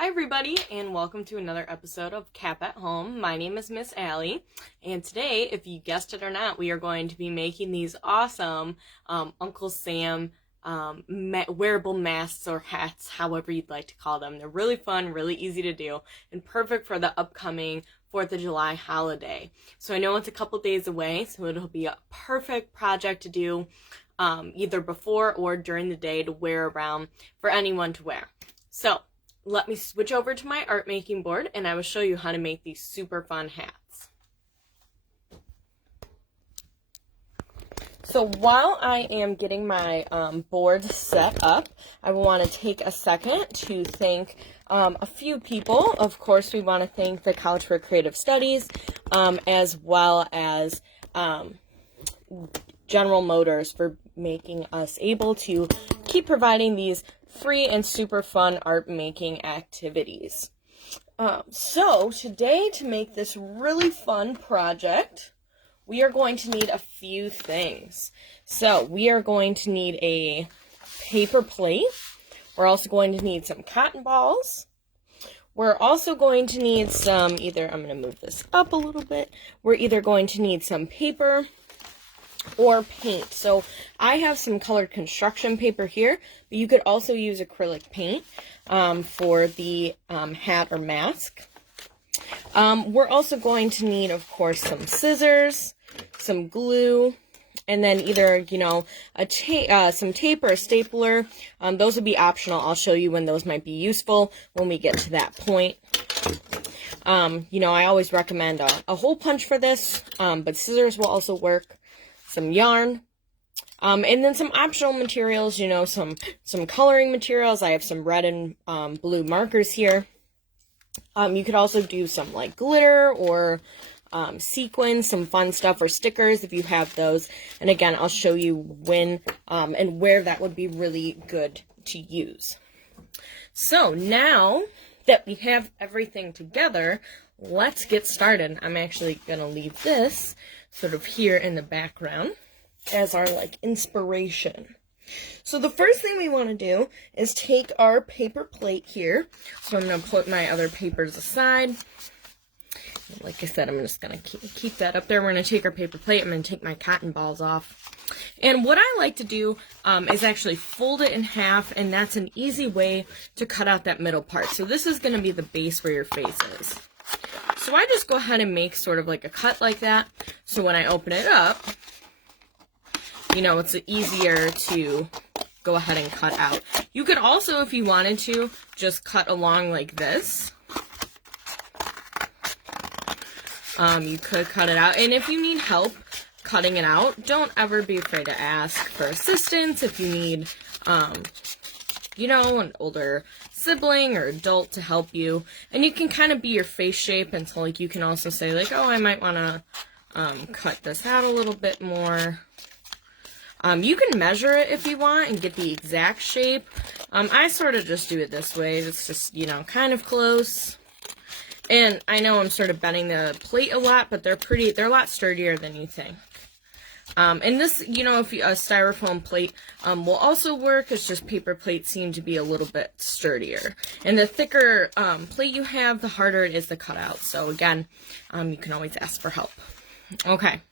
Hi everybody, and welcome to another episode of Cap at Home. My name is Miss Allie, and today, if you guessed it or not, we are going to be making these awesome Uncle Sam wearable masks or hats, however you'd like to call them. They're really fun, really easy to do, and perfect for the upcoming 4th of July holiday. So I know it's a couple days away, so it'll be a perfect project to do either before or during the day to wear around for anyone to wear. So let me switch over to my art making board and I will show you how to make these super fun hats. So while I am getting my board set up, I want to take a second to thank a few people. Of course, we want to thank the College for Creative Studies, as well as General Motors for making us able to keep providing these free and super fun art making activities. So today, to make this really fun project, we are going to need a few things. So we are going to need a paper plate. We're also going to need some cotton balls. We're also going to need some, I'm going to move this up a little bit. We're either going to need some paper or paint. So I have some colored construction paper here, but you could also use acrylic paint for the hat or mask. We're also going to need, of course, some scissors, some glue, and then either, some tape or a stapler. Those would be optional. I'll show you when those might be useful when we get to that point. I always recommend a hole punch for this, but scissors will also work. Some yarn, and then some optional materials, some coloring materials. I have some red and blue markers here. You could also do some like glitter or sequins, some fun stuff, or stickers if you have those. And again, I'll show you when and where that would be really good to use. So now that we have everything together, let's get started. I'm actually going to leave this sort of here in the background as our inspiration. So the first thing we want to do is take our paper plate here. So I'm going to put my other papers aside. Like I said, I'm just going to keep that up there. We're going to take our paper plate. I'm going to take my cotton balls off. And what I like to do is actually fold it in half, and that's an easy way to cut out that middle part. So this is going to be the base where your face is. So I just go ahead and make sort of like a cut like that. So when I open it up, it's easier to go ahead and cut out. You could also, if you wanted to, just cut along like this. You could cut it out. And if you need help cutting it out, don't ever be afraid to ask for assistance. If you need, an older sibling or adult to help you, and you can kind of be your face shape until you can also say oh, I might want to cut this out a little bit more. You can measure it if you want and get the exact shape. I sort of just do it this way. It's just kind of close. And I know I'm sort of bending the plate a lot, but they're a lot sturdier than you think. And this, if a styrofoam plate will also work. It's just paper plates seem to be a little bit sturdier. And the thicker plate you have, the harder it is to cut out. So again, you can always ask for help. Okay,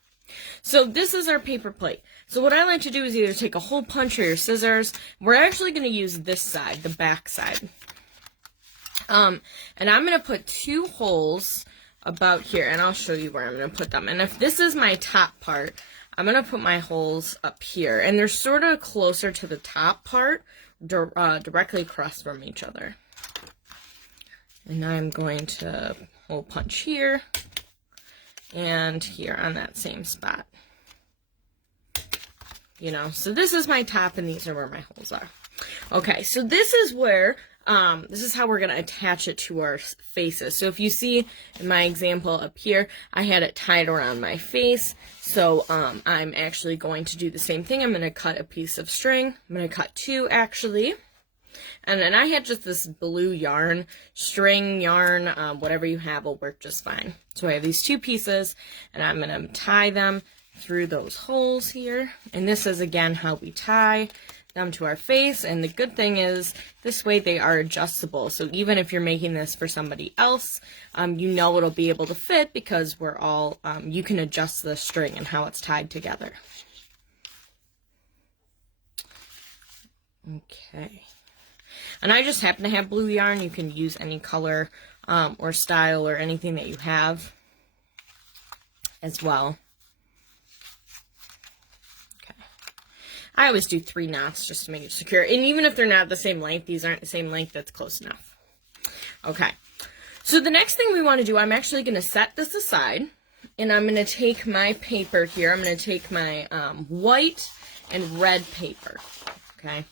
so this is our paper plate. So what I like to do is either take a hole punch or your scissors. We're actually going to use this side, the back side. And I'm going to put 2 holes about here, and I'll show you where I'm going to put them. And if this is my top part, I'm going to put my holes up here, and they're sort of closer to the top part, directly across from each other. And I'm going to hole punch here and here on that same spot. So this is my top, and these are where my holes are. Okay, so this is where this is how we're going to attach it to our faces. So if you see in my example up here, I had it tied around my face. So I'm actually going to do the same thing. I'm going to cut a piece of string. I'm going to cut 2 actually. And then I had just this blue yarn, string yarn, whatever you have will work just fine. So I have these 2 pieces, and I'm going to tie them through those holes here. And this is again how we tie them to our face, and the good thing is this way they are adjustable. So even if you're making this for somebody else, you know it'll be able to fit because we're all, you can adjust the string and how it's tied together. Okay. And I just happen to have blue yarn. You can use any color or style or anything that you have as well. I always do 3 knots just to make it secure. And even if they're not the same length, these aren't the same length, that's close enough. Okay. So the next thing we want to do, I'm actually going to set this aside. And I'm going to take my paper here. I'm going to take my white and red paper. Okay.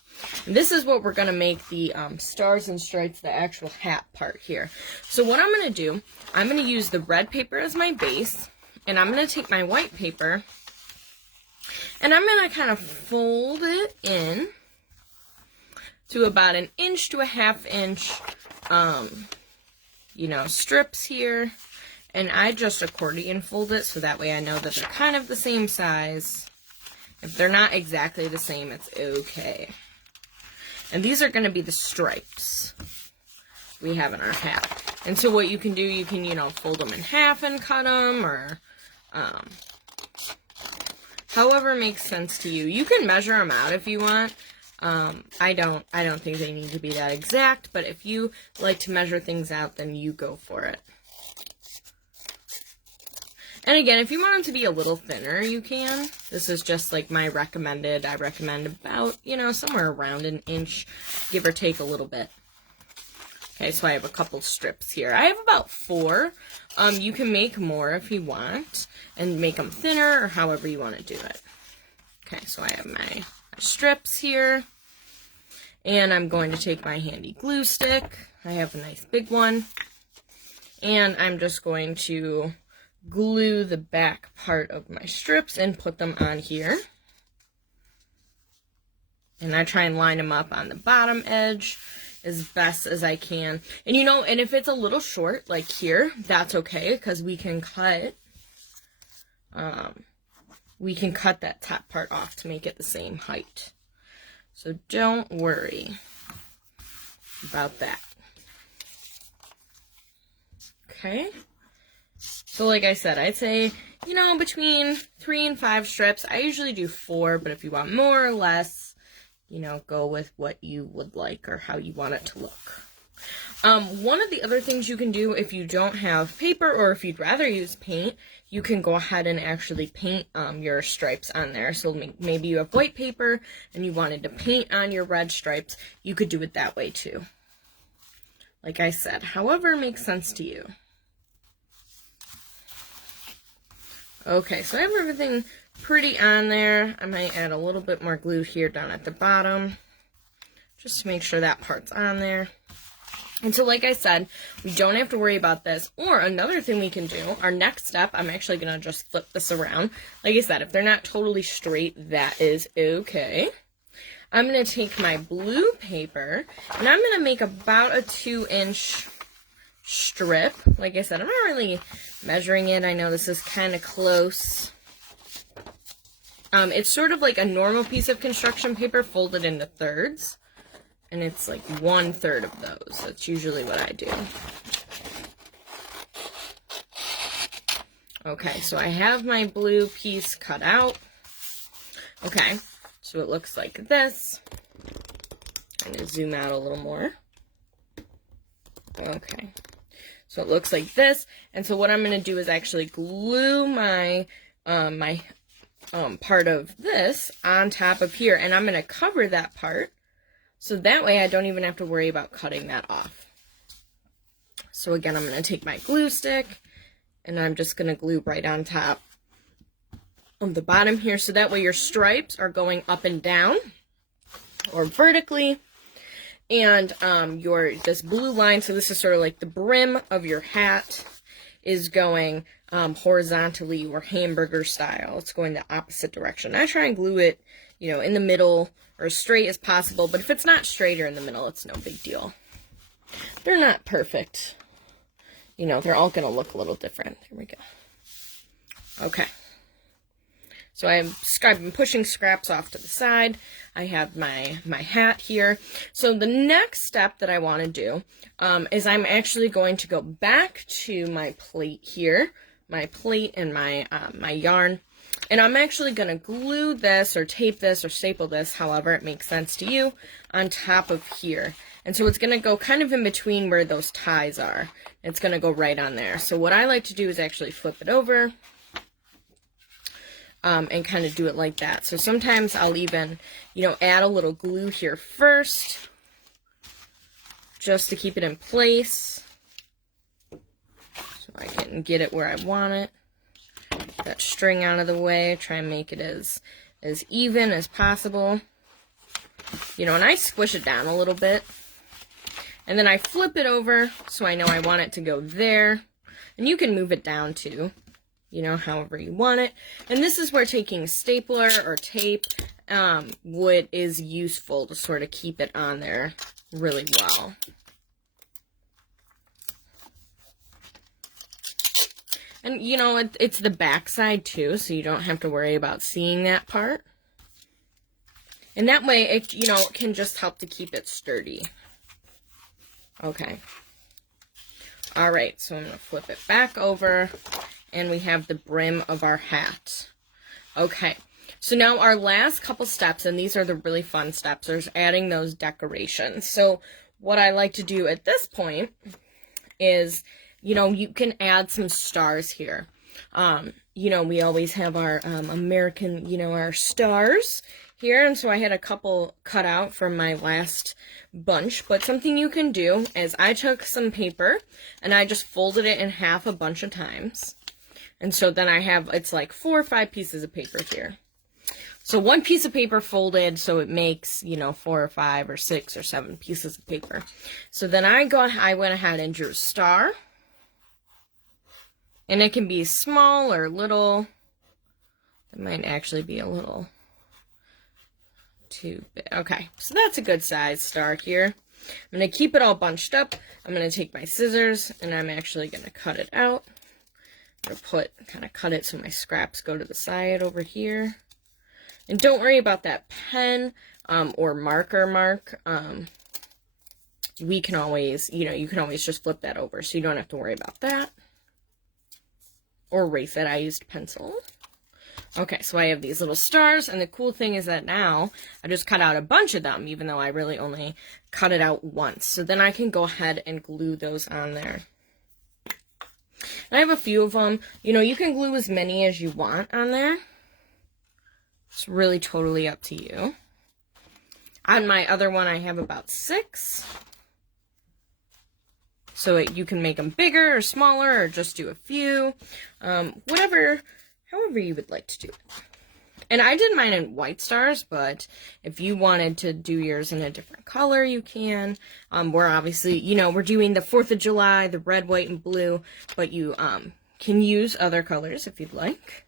And this is what we're going to make the stars and stripes, the actual hat part here. So what I'm going to do, I'm going to use the red paper as my base. And I'm going to take my white paper. And I'm going to kind of fold it in to about 1 to 1/2 inch, you know, strips here. And I just accordion fold it so that way I know that they're kind of the same size. If they're not exactly the same, it's okay. And these are going to be the stripes we have in our hat. And so what you can do, you can, you know, fold them in half and cut them, or however makes sense to you. You can measure them out if you want. I don't think they need to be that exact, but if you like to measure things out, then you go for it. And again, if you want them to be a little thinner, you can. This is just like my recommended. I recommend about, you know, somewhere around 1 inch, give or take a little bit. Okay, so I have a couple strips here. I have about 4. You can make more if you want, and make them thinner, or however you want to do it. Okay, so I have my strips here, and I'm going to take my handy glue stick. I have a nice big one, and I'm just going to glue the back part of my strips and put them on here. And I try and line them up on the bottom edge as best as I can. And you know, and if it's a little short, like here, that's okay, because we can cut that top part off to make it the same height. So don't worry about that. Okay. So like I said, I'd say, you know, between 3 and 5 strips. I usually do 4, but if you want more or less, you know, go with what you would like or how you want it to look. One of the other things you can do if you don't have paper, or if you'd rather use paint, you can go ahead and actually paint your stripes on there. So maybe you have white paper and you wanted to paint on your red stripes, you could do it that way too. Like I said, however makes sense to you. Okay, so I have everything pretty on there. I might add a little bit more glue here down at the bottom, just to make sure that part's on there. And so like I said, we don't have to worry about this. Or another thing we can do, our next step, I'm actually going to just flip this around. Like I said, if they're not totally straight, that is okay. I'm going to take my blue paper, and I'm going to make about a 2-inch strip. Like I said, I'm not really measuring it. I know this is kind of close. It's sort of like a normal piece of construction paper folded into thirds. And it's like 1/3 of those. That's usually what I do. Okay, so I have my blue piece cut out. Okay, so it looks like this. I'm going to zoom out a little more. Okay, so it looks like this. And so what I'm going to do is actually glue my part of this on top of here. And I'm going to cover that part. So that way I don't even have to worry about cutting that off. So again, I'm going to take my glue stick and I'm just going to glue right on top of the bottom here. So that way your stripes are going up and down or vertically. And this blue line, so this is sort of like the brim of your hat, is going horizontally or hamburger style. It's going the opposite direction. I try and glue it, you know, in the middle or as straight as possible, but if it's not straight or in the middle, it's no big deal. They're not perfect. You know, they're all going to look a little different. Here we go. Okay. So I've been pushing scraps off to the side. I have my hat here. So the next step that I want to do is I'm actually going to go back to my plate here, my plate and my yarn. And I'm actually going to glue this or tape this or staple this, however it makes sense to you, on top of here. And so it's going to go kind of in between where those ties are. It's going to go right on there. So what I like to do is actually flip it over and kind of do it like that. So sometimes I'll even, add a little glue here first just to keep it in place so I can get it where I want it. That string out of the way, try and make it as even as possible. And I squish it down a little bit. And then I flip it over so I know I want it to go there. And you can move it down too, however you want it. And this is where taking stapler or tape is useful to sort of keep it on there really well. And, it's the back side too, so you don't have to worry about seeing that part. And that way, it can just help to keep it sturdy. Okay. All right, so I'm going to flip it back over, and we have the brim of our hat. Okay, so now our last couple steps, and these are the really fun steps, is adding those decorations. So what I like to do at this point is, you can add some stars here. We always have our American, our stars here, and so I had a couple cut out from my last bunch. But something you can do is I took some paper and I just folded it in half a bunch of times. And so then I have, it's like 4 or 5 pieces of paper here. So one piece of paper folded, so it makes, 4 or 5 or 6 or 7 pieces of paper. So then I went ahead and drew a star. And it can be small or little. It might actually be a little too big. Okay, so that's a good size star here. I'm going to keep it all bunched up. I'm going to take my scissors and I'm actually going to cut it out. I'm going to kind of cut it so my scraps go to the side over here. And don't worry about that pen or marker mark. We can always, you can always just flip that over so you don't have to worry about that. Or erase it. I used pencil. Okay, so I have these little stars, and the cool thing is that now I just cut out a bunch of them, even though I really only cut it out once. So then I can go ahead and glue those on there. And I have a few of them. You can glue as many as you want on there. It's really totally up to you. On my other one, I have about 6. So you can make them bigger or smaller or just do a few. However you would like to do it. And I did mine in white stars, but if you wanted to do yours in a different color, you can. We're obviously, we're doing the 4th of July, the red, white, and blue, but you can use other colors if you'd like.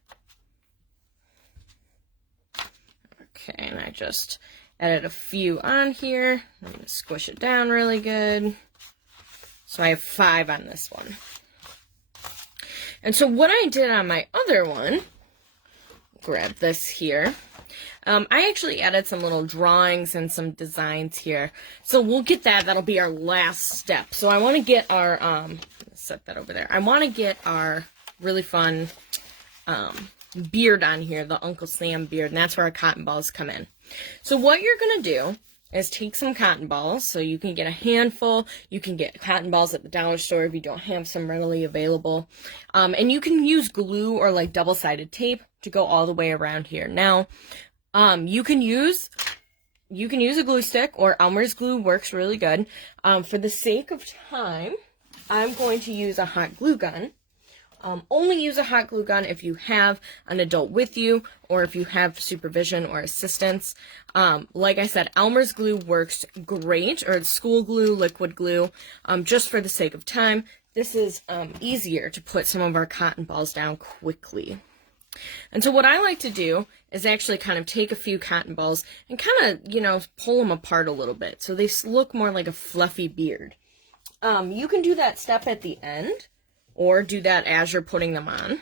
Okay, and I just added a few on here. I'm going to squish it down really good. So I have 5 on this one. And so what I did on my other one, grab this here, I actually added some little drawings and some designs here. So we'll get that. That'll be our last step. So I want to get our, set that over there. I want to get our really fun beard on here, the Uncle Sam beard, and that's where our cotton balls come in. So what you're going to do is take some cotton balls. So you can get a handful. You can get cotton balls at the dollar store if you don't have some readily available. And you can use glue or like double-sided tape to go all the way around here. Now, you can use a glue stick, or Elmer's glue works really good. For the sake of time, I'm going to use a hot glue gun. Only use a hot glue gun if you have an adult with you or if you have supervision or assistance. Like I said, Elmer's glue works great, or school glue, liquid glue. Just for the sake of time, this is easier to put some of our cotton balls down quickly. And so what I like to do is actually kind of take a few cotton balls and kind of, pull them apart a little bit so they look more like a fluffy beard. You can do that step at the end, or do that as you're putting them on.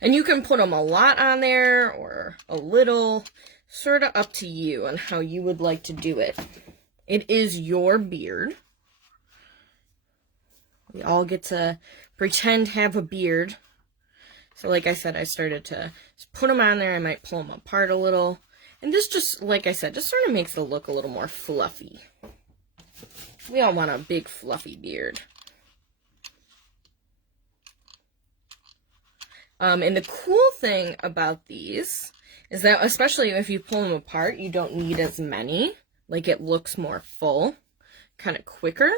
And you can put them a lot on there or a little, sort of up to you on how you would like to do it. It is your beard. We all get to pretend to have a beard. So like I said, I started to just put them on there. I might pull them apart a little. And this just, like I said, just sort of makes it look a little more fluffy. We all want a big fluffy beard. And the cool thing about these is that, especially if you pull them apart, you don't need as many. Like, it looks more full, kind of quicker.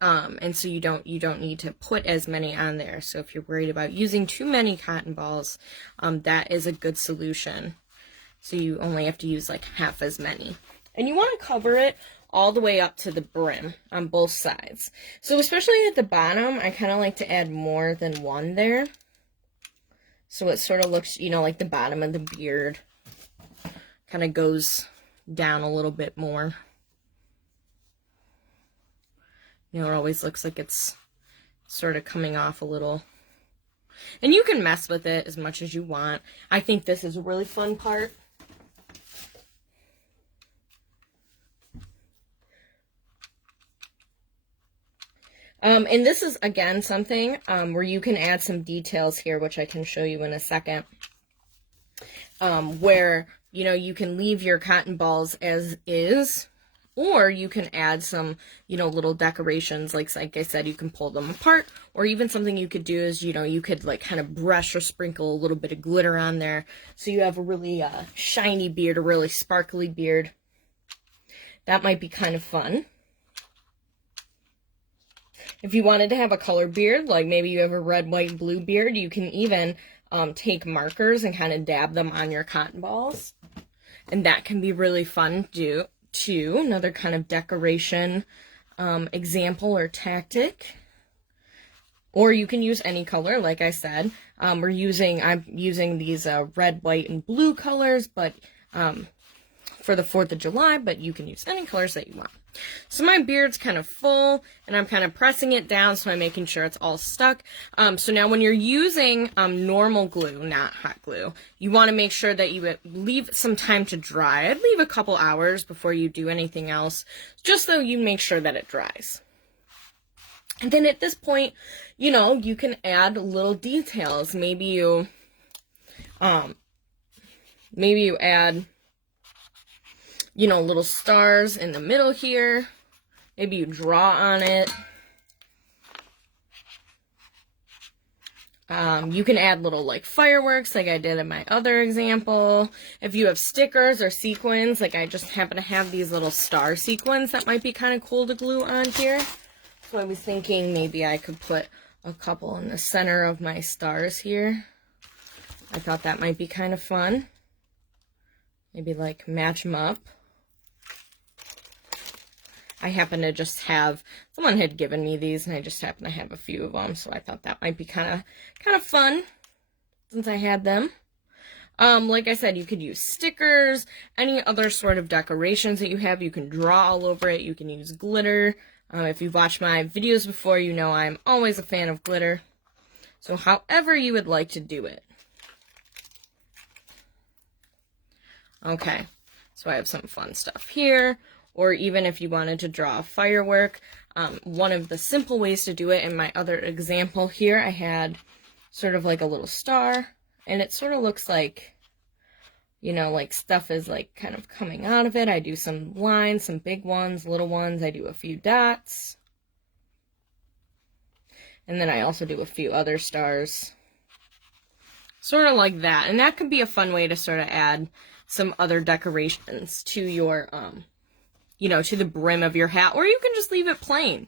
And so you don't need to put as many on there. So if you're worried about using too many cotton balls, that is a good solution. So you only have to use like half as many. And you want to cover it all the way up to the brim on both sides. So especially at the bottom, I kind of like to add more than one there. So it sort of looks, you know, like the bottom of the beard kind of goes down a little bit more. You know, it always looks like it's sort of coming off a little. And you can mess with it as much as you want. I think this is a really fun part. And this is, again, something where you can add some details here, which I can show you in a second, where, you know, you can leave your cotton balls as is, or you can add some, you know, little decorations. Like I said, you can pull them apart, or even something you could do is, you know, you could like kind of brush or sprinkle a little bit of glitter on there. So you have a really shiny beard, a really sparkly beard. That might be kind of fun. If you wanted to have a color beard, like maybe you have a red, white, and blue beard, you can even take markers and kind of dab them on your cotton balls. And that can be really fun to do, too. Another kind of decoration example or tactic. Or you can use any color, like I said. I'm using these red, white, and blue colors, but for the 4th of July, but you can use any colors that you want. So my beard's kind of full, and I'm kind of pressing it down, so I'm making sure it's all stuck. So now when you're using normal glue, not hot glue, you want to make sure that you leave some time to dry. I'd leave a couple hours before you do anything else, just so you make sure that it dries. And then at this point, you know, you can add little details. Maybe you add, you know, little stars in the middle here. Maybe you draw on it. You can add little like fireworks like I did in my other example. If you have stickers or sequins, like I just happen to have these little star sequins that might be kind of cool to glue on here. So I was thinking maybe I could put a couple in the center of my stars here. I thought that might be kind of fun. Maybe like match them up. I happen to just have, someone had given me these and I just happen to have a few of them, so I thought that might be kind of fun since I had them. Like I said, you could use stickers, any other sort of decorations that you have. You can draw all over it. You can use glitter. If you've watched my videos before, you know I'm always a fan of glitter. So however you would like to do it. Okay, so I have some fun stuff here. Or even if you wanted to draw a firework, one of the simple ways to do it, in my other example here, I had sort of like a little star, and it sort of looks like, you know, like stuff is like kind of coming out of it. I do some lines, some big ones, little ones, I do a few dots. And then I also do a few other stars. Sort of like that. And that could be a fun way to sort of add some other decorations to your, you know, to the brim of your hat, or you can just leave it plain.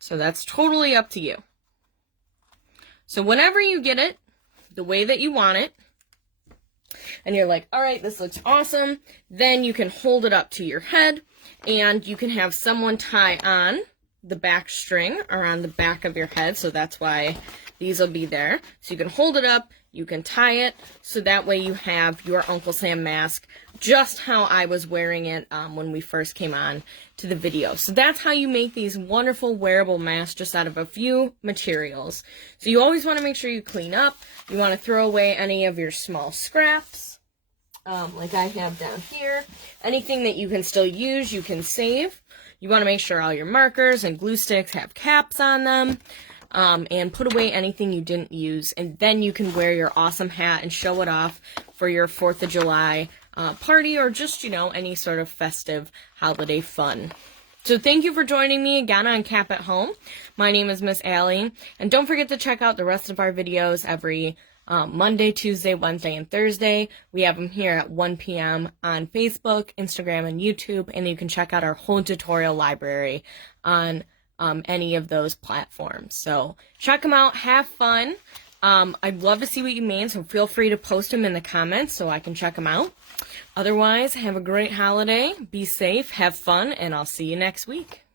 So that's totally up to you. So whenever you get it the way that you want it, and you're like, all right, this looks awesome, then you can hold it up to your head, and you can have someone tie on the back string around the back of your head, so that's why these will be there. So you can hold it up, You can tie it, so that way you have your Uncle Sam mask just how I was wearing it when we first came on to the video. So that's how you make these wonderful wearable masks just out of a few materials. So you always want to make sure you clean up. You want to throw away any of your small scraps, like I have down here. Anything that you can still use, you can save. You want to make sure all your markers and glue sticks have caps on them. And put away anything you didn't use, and then you can wear your awesome hat and show it off for your 4th of July party, or just, you know, any sort of festive holiday fun. So thank you for joining me again on Cap at Home. My name is Miss Allie, and don't forget to check out the rest of our videos every Monday, Tuesday, Wednesday, and Thursday. We have them here at 1 p.m. on Facebook, Instagram, and YouTube, and you can check out our whole tutorial library on any of those platforms. So check them out, have fun. I'd love to see what you made, so feel free to post them in the comments so I can check them out. Otherwise, have a great holiday, be safe, have fun, and I'll see you next week.